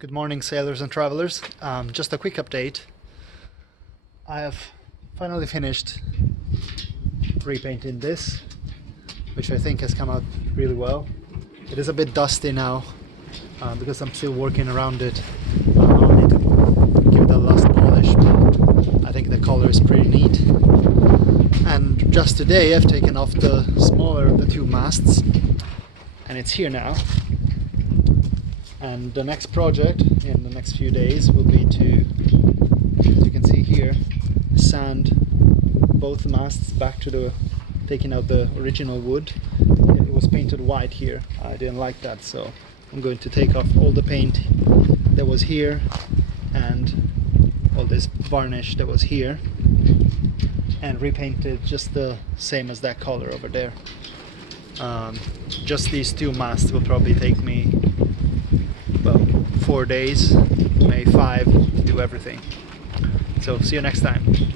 Good morning, sailors and travelers. Just a quick update. I have finally finished repainting this, which I think has come out really well. It is a bit dusty now because I'm still working around it. I'll need to give it a last polish, but I think the color is pretty neat. And just today I've taken off the smaller of the two masts, and it's here now. And the next project in the next few days will be to, as you can see here, sand both masts back to the, taking out the original wood. It was painted white here. I didn't like that, so I'm going to take off all the paint that was here and all this varnish that was here and repaint it just the same as that color over there. Just these two masts will probably take me, well, 4 days, maybe 5 to do everything. So see you next time.